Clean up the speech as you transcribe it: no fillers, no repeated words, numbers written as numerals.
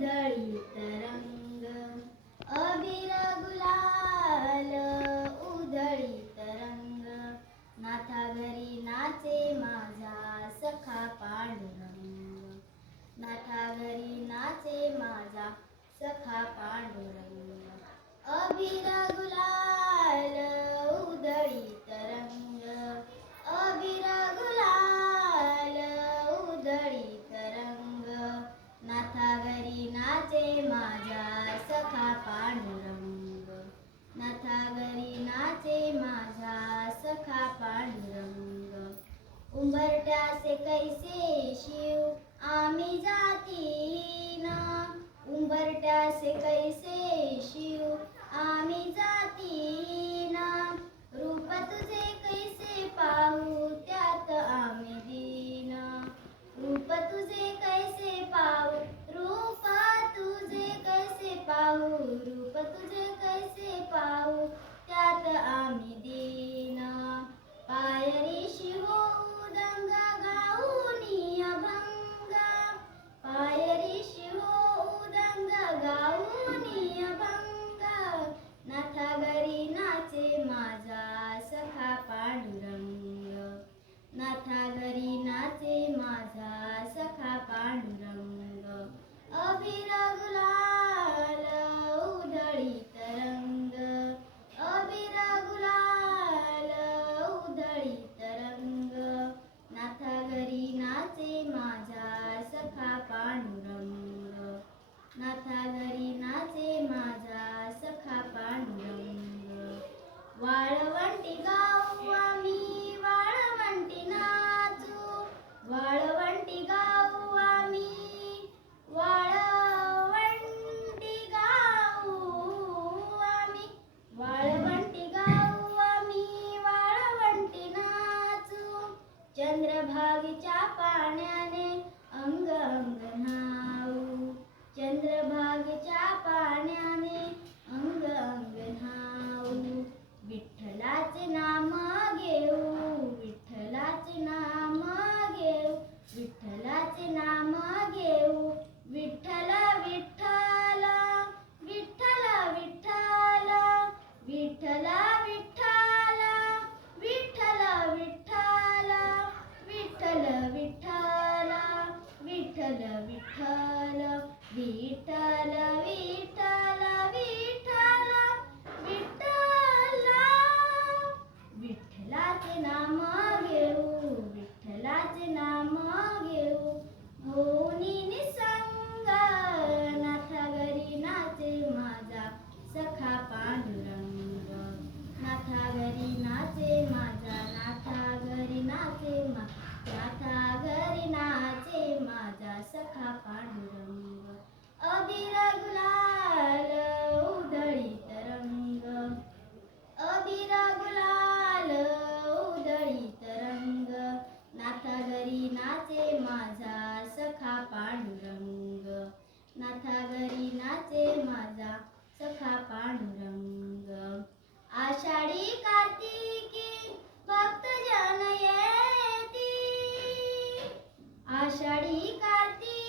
उधळीत रंग अबीर गुलाल उधळीत रंग नाथा घरी नाचे माझा सखा पांडुरंग नाथा घरी नाचे माझा सखा पांडुरंग अबीर गुलाल उधळीत रंग अबीर गुलाल उधळीत रंग नाथा घरी नाचे माझा सखा पांडुरंग नाथा घरी नाचे माझा सखा पांडुरंग उंबरठ्याचे कैसे शिव आम्ही जातीन उंबरठ्याचे कैसे शिव आम्ही जातीन रूप तुझे कैसे पाहू त्यात आम्ही दीन रूप तुझे कैसे पाहू रूप तुझे कैसे पाहू रूप तुझे कैसे पाहू त्यात आम्ही दीन पायरीशी होऊ दंगा गाऊनी अभंग पायरीशी होऊ दंगा गाऊनी अभंग नाथा घरी नाचे माझा सखा पांडुरंग नाथा घरी नाचे माझा सखा पांडुरंग अबीर गुलाल उधळीत रंग अबीर गुलाल उधळीत रंग नाथा घरी नाचे माझा सखा पांडुरंग नाथा घरी नाचे माझा सखा पांडुरंग वाळवंटी गाऊ आम्ही वाळवंटी नाचू वाळवंटी गाऊ आम्ही वाळवंटी गाऊ आम्ही वाळवंटी गाऊ आम्ही वाळवंटी नाचू चंद्रभागेच्या पाण्याने अंग अंग न्हाऊ चंद्रभागेच्या पाण्याने अंग अंग न्हाऊ विठ्ठलाचे नाम घेऊ विठ्ठलाचे नाम घेऊ विठ्ठलाचे नाम घेऊ विठ्ठल विठ्ठल विठ्ठल विठ्ठल विठ्ठल विठ्ठल विठ्ठल विठ्ठल विठ्ठल विठ्ठल विठ्ठल विठ्ठल विठ्ठल विठ्ठल विठ्ठल विठ्ठल विठ्ठलाचे नाम घेऊ विठ्ठलाचे नाम घेऊ होनी निसंग नाथा घरी नाचे माझा सखा पांडुरंग नाथा घरी नाचे माझा नाथा घरी नाचे नाथा घरी नाचे माझा सखा पांडुरंग अबीर गुलाल उधळीत रंग अबीर गुलाल उधळीत रंग नाथा घरी नाचे माझा सखा पांडुरंग नाथा घरी नाचे माझा सखा पांडुरंग आषाढी कार्तिकी भक्तजन येती आषाढी कार्तिकी